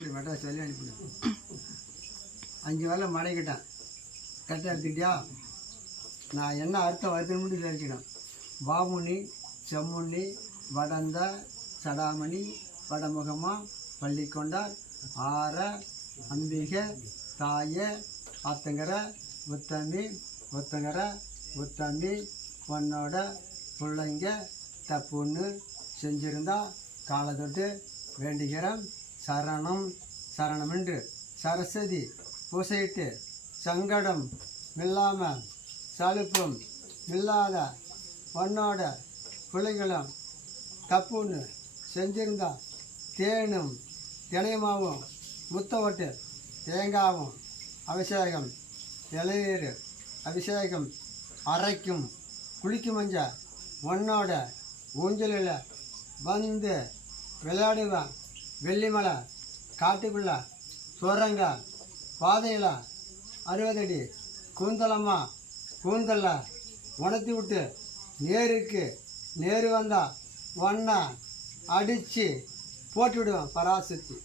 மெட்ராஸ் சொல்லி அனுப்பிவிடு. 5 வேலை மடக்கிட்டேன். கரெக்டாக எடுத்துக்கிட்டியா? நான் என்ன அர்த்தம் வருதுன்னு மட்டும் தெரிஞ்சுக்கணும். வாமுனி செம்முனி வடந்த சடாமணி வடமுகமா பள்ளிக்கொண்டார் ஆற அம்பிகை தாய ஆத்தங்கர உத்தம்பி ஒத்தங்கர உத்தம்பி உன்னோட பிள்ளைங்க தப்புன்னு செஞ்சிருந்தா காலை தொட்டு வேண்டுகிறேன். சரணம் சரணமென்று சரஸ்வதி பூசையிட்டு சங்கடம் இல்லாமல் சலுப்பும் இல்லாத உன்னோட பிள்ளைங்களும் தப்புன்னு செஞ்சிருந்தா தேனும் தினையமாவும் முத்தவட்டு தேங்காவும் அபிஷேகம் இளநீர் அபிஷேகம் அரைக்கும் குளிக்கும் மஞ்ச உன்னோட ஊஞ்சலில் வந்து விளையாடுவேன். வெள்ளிமலை காட்டுக்குள்ள சுரங்க பாதையில் 60 அடி கூந்தலமாக கூந்தலில் உணர்த்தி விட்டு நேருக்கு நேரு வந்தால் ஒன்றை அடித்து போட்டு விடுவேன். பராசக்தி.